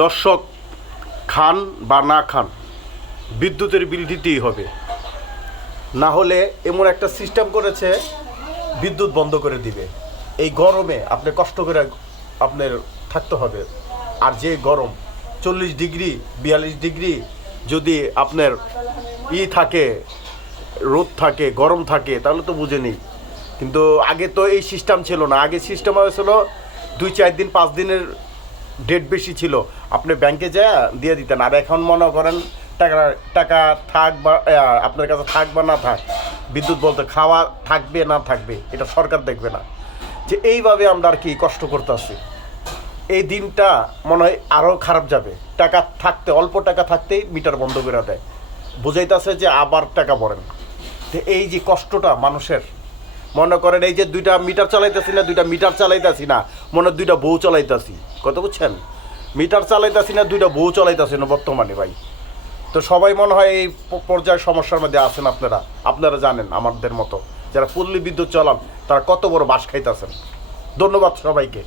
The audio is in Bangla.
দর্শক, খান বা না খান, বিদ্যুতের বিল দিতেই হবে। না হলে এমন একটা সিস্টেম করেছে, বিদ্যুৎ বন্ধ করে দিবে। এই গরমে আপনি কষ্ট করে আপনার থাকতে হবে। আর যে গরম 40 ডিগ্রি 42 ডিগ্রি যদি আপনার থাকে, রোদ থাকে, গরম থাকে, তাহলে তো বুঝে নিই। কিন্তু আগে তো এই সিস্টেম ছিল না। আগে সিস্টেম হয়েছিল 2-4 দিন 5 দিনের ডেট বেশি ছিল, আপনি ব্যাংকে যা দিয়ে দিতেন। আর এখন মনে করেন টাকা টাকা থাক বা আপনার কাছে থাক বা না থাক, বিদ্যুৎ বলতে খাওয়া থাকবে না থাকবে এটা সরকার দেখবে না। যে এইভাবে আমরা আর কি কষ্ট করতেছি, এই দিনটা মনে হয় আরও খারাপ যাবে। টাকা থাকতে, অল্প টাকা থাকতেই মিটার বন্ধ করে দেয়, বুঝাইতেছে যে আবার টাকা ভরেন। তো এই যে কষ্টটা মানুষের, মনে করেন এই যে 2টা মিটার চালাইতেছি না, 2টা মিটার চালাইতেছি না, মনে হয় 2টা বউ চালাইতেছি। কত বুঝছেন? মিটার চালাইতেছি না, 2টা বউ চালাইতেছি না বর্তমানে ভাই। তো সবাই মনে হয় এই পর্যায়ের সমস্যার মধ্যে আছেন। আপনারা জানেন আমাদের মতো যারা পল্লী বিদ্যুৎ চালান তারা কত বড় বাস খাইতেছেন। ধন্যবাদ সবাইকে।